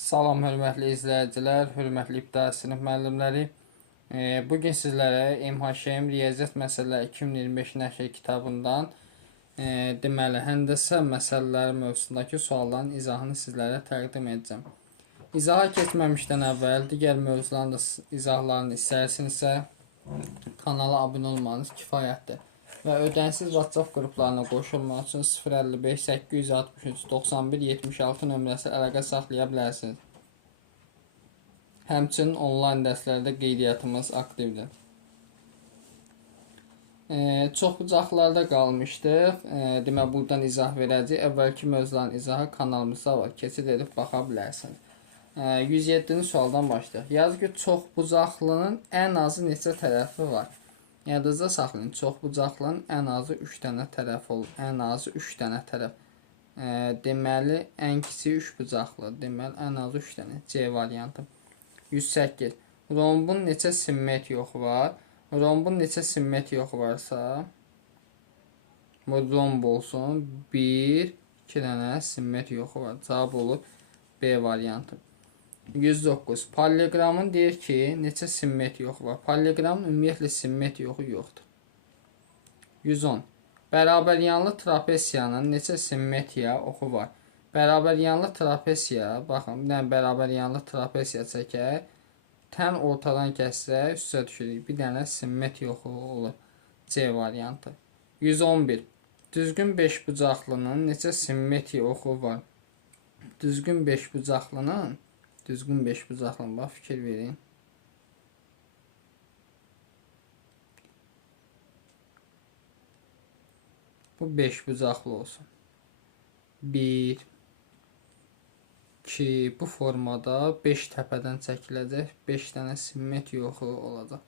Salam hörmətli izləyicilər, hörmətli ibtidai sinif müəllimləri. Bugün sizlərə MHŞM Riyaziyyat Məsələləri 2025 nəşr kitabından deməli, həndəsə məsələləri mövzusundakı sualların izahını sizlərə təqdim edəcəm. İzaha keçməmişdən əvvəl digər mövzuların da izahlarını istərsinizsə, kanala abunə olmanız kifayətdir. Və ödənsiz WhatsApp qruplarına qoşulmaq üçün 055 863 91 76 nömrəsi əlaqə saxlaya bilərsiniz. Həmçinin onlayn dərslərdə qeydiyyatımız aktivdir. Çoxbucaqlarda qalmışdıq. Deməli, buradan izah verəcək. Əvvəlki mövzuların izahı kanalımızda var. Keçid edib baxa bilərsiniz. 107-ci sualdan başlayaq. Yazı ki, çoxbucaqlının ən azı neçə tərəfi var? Yadınızda saxlayın. Çoxbucaqlının ən azı 3 dənə tərəf olur. Ən azı 3 dənə tərəf. Deməli, ən kiçik 3 bucaqlı. Deməli, ən azı 3 dənə. C variantı. 108. Rombun neçə simmetri yoxu var? Rombun neçə simmetri yoxu varsa, bu romb olsun. 1, 2 dənə simmetri yoxu var. Cavab olur B variantı. 109. Paralleqramın deyir ki, neçə simmetri yoxu var? Paralleqramın ümumiyyətlə simmetri yoxu yoxdur. 110. Bərabəryanlı trapesiyanın neçə simmetriya oxu var? Bərabəryanlı trapesiya, baxın, bir dənə bərabəryanlı trapesiya çəkək, tən ortadan kəssək, üstə düşürük. Bir dənə simmetri yoxu olur. C variantı. 111. Düzgün 5 bucaqlının neçə simmetri oxu var? Düzgün 5 bucaqlının bax, fikir verin. Bu 5 bucaqlı olsun. 1, 2, bu formada 5 təpədən çəkiləcək. 5 dənə simmetri yoxu olacaq.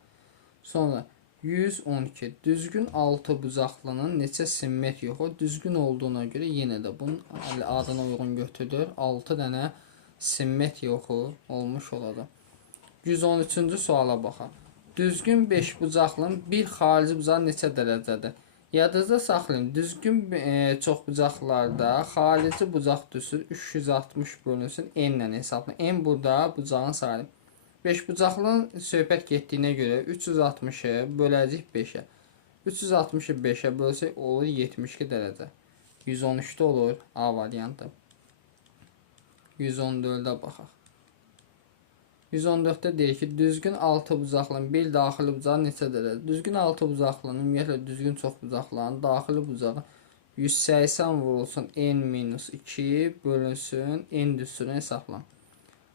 Sonra 112. Düzgün 6 bucaqlının neçə simmetri yoxu? Düzgün olduğuna görə yenə də bunun adına uyğun götürülür. 6 dənə simmetri yoxu olmuş olacaq. 113-cü suala baxaq. Düzgün 5 bucaqlının bir xarici bucağı neçə dərəcədir? Yadınızda saxlayın. Düzgün çox bucaqlarda xarici bucaq düzür 360 bölünsün n ilə hesablayın. N burada bucağın sayı. 5 bucaqlının söhbət getdiyinə görə 360-ı böləcək 5-ə. 360-ı 5-ə bölsək olur 72 dərəcə. 113-də olur A variantı. 114-də baxaq. 114-də deyir ki, düzgün 6 bucaqlının bir daxili bucağı neçə dərəcədir? Düzgün 6 bucaqlının, ümumiyyətlə düzgün çox bucaqların daxili bucağı 180 vurulsun n-2 bölünsün n düsturunu hesablan.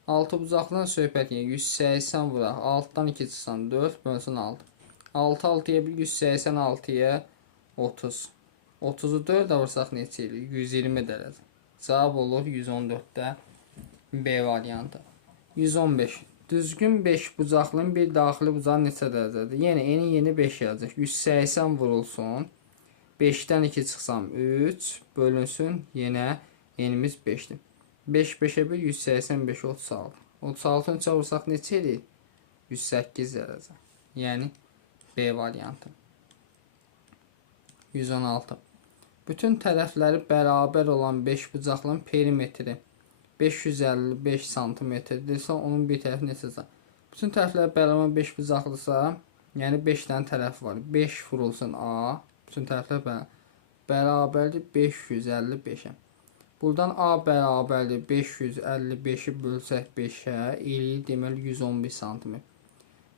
6 bucaqlının söhbət 180 vuraq. 6-dan 2 çıxsan 4 bölünsün 6. 6 6-ya 186-ya 30. 30-u 4-ə vursaq neçə eləyir? 120 dərəcə. Cavab olur 114-də B variantı. 115. Düzgün 5 bucaqlının bir daxili bucağı neçə dərəcədir? Yenə yeni 5 yazacaq. 180 vurulsun. 5-dən 2 çıxsam 3 bölünsün. Yenə n'imiz 5-dir. 5 5-ə 1 185 36. 36-nı neçə vursaq neçə eləyir? 108 dərəcə. Yəni B variantı. 116. Bütün tərəfləri bərabər olan 5 bucaqlının perimetri 555 cm-dirsə, onun bir tərəfi neçəsə? Bütün tərəfləri bərabər olan 5 bucaqlısa, yəni 5 dənə tərəf var. 5 vurulsun A, bütün tərəflər bərabərdir 555-ə. Buradan A bərabərdir 555-i bölsək 5-ə, eləyir deməli 111 cm.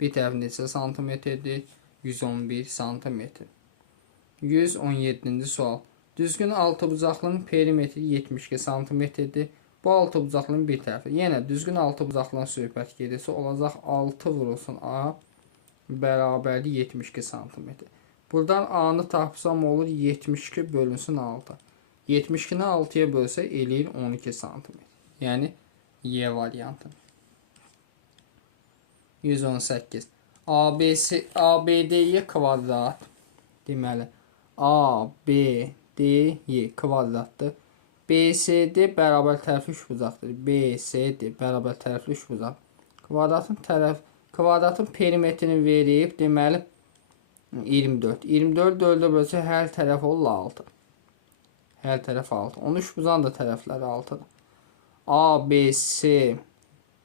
Bir tərəf neçə santimetrdir? 111 cm. 117-ci sual. Düzgün 6 bucaqlının perimetri 72 cm-dir. Bu 6 bucaqlının bir tərəfi. Yenə düzgün 6 bucaqlının söhbət gedirsə olacaq 6 vurulsun A bərabərdir 72 cm. Buradan A-nı tapsam olur 72 bölünsün 6. 72-ni 6-ya bölsə eləyir 12 cm. Yəni Y variantı. 118. ABDY kvadrat. Deməli ABDY kvadratdır. BCD bərabər tərəfli üçbucaqdır. BCD bərabər tərəfli üçbucaq. Kvadratın perimetrini verib, deməli 24. 24 4-ə bölsə hər tərəf olur 6. Hər tərəf 6. 13 bucağın da tərəfləri 6-dır. ABC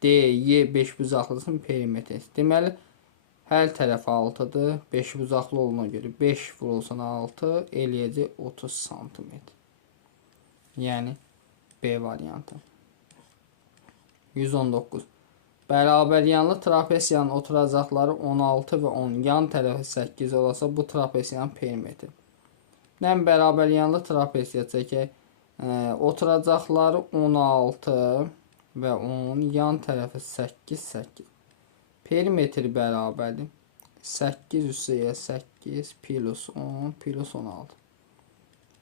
D, Y 5 bucaqlısının perimetrisi. Deməli, hər tərəf 6-dır. 5 bucaqlı olduğuna görə 5 vurulsan 6 eləyəcək 30 sm. Yəni B variantı. 119. Bərabər yanlı trapesiyanın oturacaqları 16 və 10, yan tərəfi 8 olasa bu trapesiyanın perimetri. Nəm bərabər yanlı trapesiya çəkək. Oturacaqları 16 və 10, yan tərəfi 8, 8. Perimetri bərabərdir. 8 üstəyə 8 plus 10 plus 16.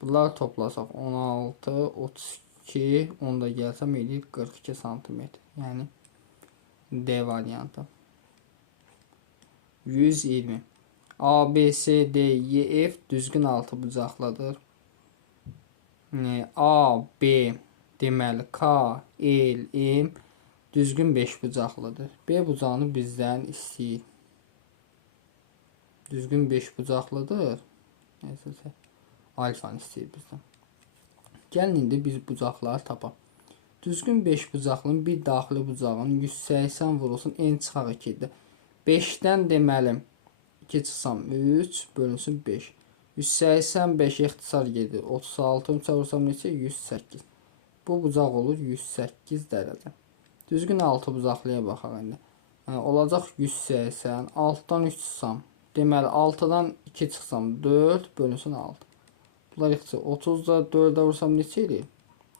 Bunlar toplasaq 16, 32, 10 da gəlsəm eləyir 42 cm. Yəni D variantı. 120. A, B, C, D, Y, F düzgün altı bucaqlıdır. A, B deməli K, L, M düzgün 5 bucaqlıdır. B bucağını bizdən istəyir. Düzgün 5 bucaqlıdır. Neyse, alfanı istəyir bizdən. Gəlin indi biz bucaqları tapaq. Düzgün 5 bucaqlının bir daxili bucağının 180 vurulsun en çıxaq 2-dir. 5-dən deməli 2 çıxsam 3 bölünsün 5. 185 ixtisar gedir. 36 3 vursam neçə? 108. Bu bucaq olur 108 dərəcə. Düzgün 6 bucaqlıya baxaq indi. Olacaq 180. 6-dan 3 çıxsam. Deməli 6-dan 2 çıxsam 4 bölünsün 6. Bunlar ixtisar 30-da 4-ə vursam neçə eləyir?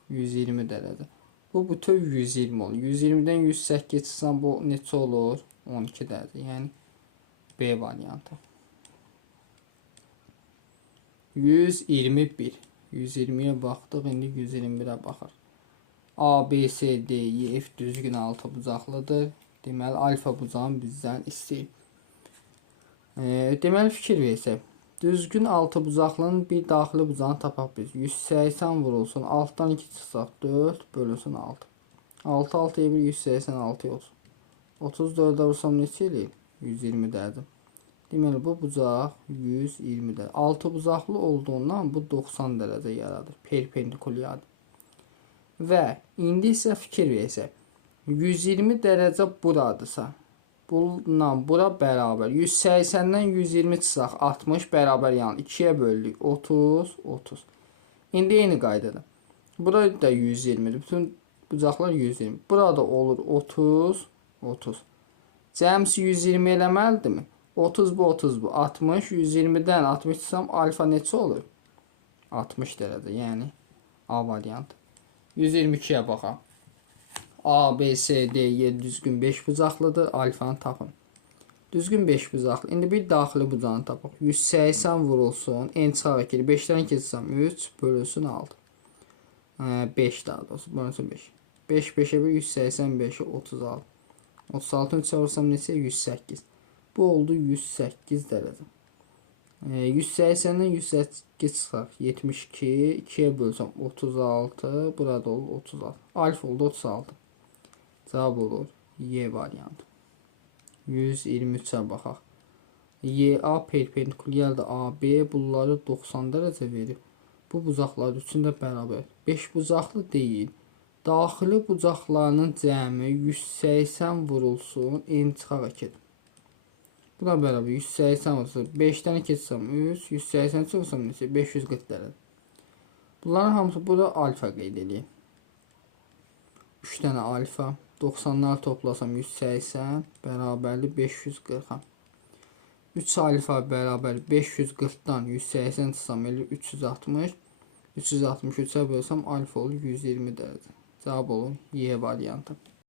120 dərəcə. Bu bütöv 120 olur. 120-dən 108 çıxsam bu neçə olur? 12 dərəcə. Yəni B variantı. 121. 120'ye baxdıq. İndi 121'ə baxır. A, B, C, D, Y, F düzgün altı bucaqlıdır. Deməli alfa bucağını bizdən istəyir. Deməli fikir versək. Düzgün altı bucaqlının bir daxili bucağını tapaq biz. 180 vurulsun. Altdan 2 çıxsaq 4 bölünsün 6. 6 6'ya 1 186 30. 34'ə vursam neçə eləyir? 120 dərəcə. Deməli bu bucaq 120 dərəcə. 6 bucaqlı olduğundan bu 90 dərəcə yaradır. Perpendikulyardır. Və indi isə fikir versək. 120 dərəcə buradırsa, bununla bura bərabər. 180'dən 120 çıxsaq 60 bərabər yəni 2'yə böldük 30 30. İndi eyni qaydada. Burada da 120'dir. Bütün bucaqlar 120. Burada olur 30 30. Cəmsi 120 eləməlidirmi? 30 bu 30 bu 60. 120'dən 60 çıxsam alfa neçə olur? 60 dərəcə. Yəni A variantı. 122'yə baxaq. A, B, C, D, Y düzgün 5 bucaqlıdır. Alfanı tapın. Düzgün 5 bucaqlı. İndi bir daxili bucağını tapaq. 180 vurulsun. En çıxaq 2. 5'dən keçsəm 3 bölünsün 6. 5 daha doğrusu. Bölünsün 5. 5 5'ə 1 185'i 36. 36'ın 3'ə vursam neçə? 108. Bu oldu 108 dərəcə. 180'dən 108 çıxaq 72. 2'yə bölsəm 36. Burada olur 36. Alfa oldu 36. Cavab olur Y variantı. 123'ə baxaq. YA perpendikulyardır AB. Bunları 90 dərəcə verir. Bu bucaqlar üçün də bərabər. 5 bucaqlı deyil. Daxili bucaqlarının cəmi 180 vurulsun. En çıxaq 2'dir. Buna bərabər 180 vurulsun. 5'dən 2 çıxsam 3. 180 çıxsam neçə? 540 dərəcə. Bunların hamısı burada alfa qeyd edeyim. 3 dənə alfa. 90'lar toplasam 180 bərabərli 540'a. 3 alfa bərabər 540'dan 180 çıxsam elə 360. 363'ə bölsəm alfa olur 120 dərəcə. Cavab olur Y variantı.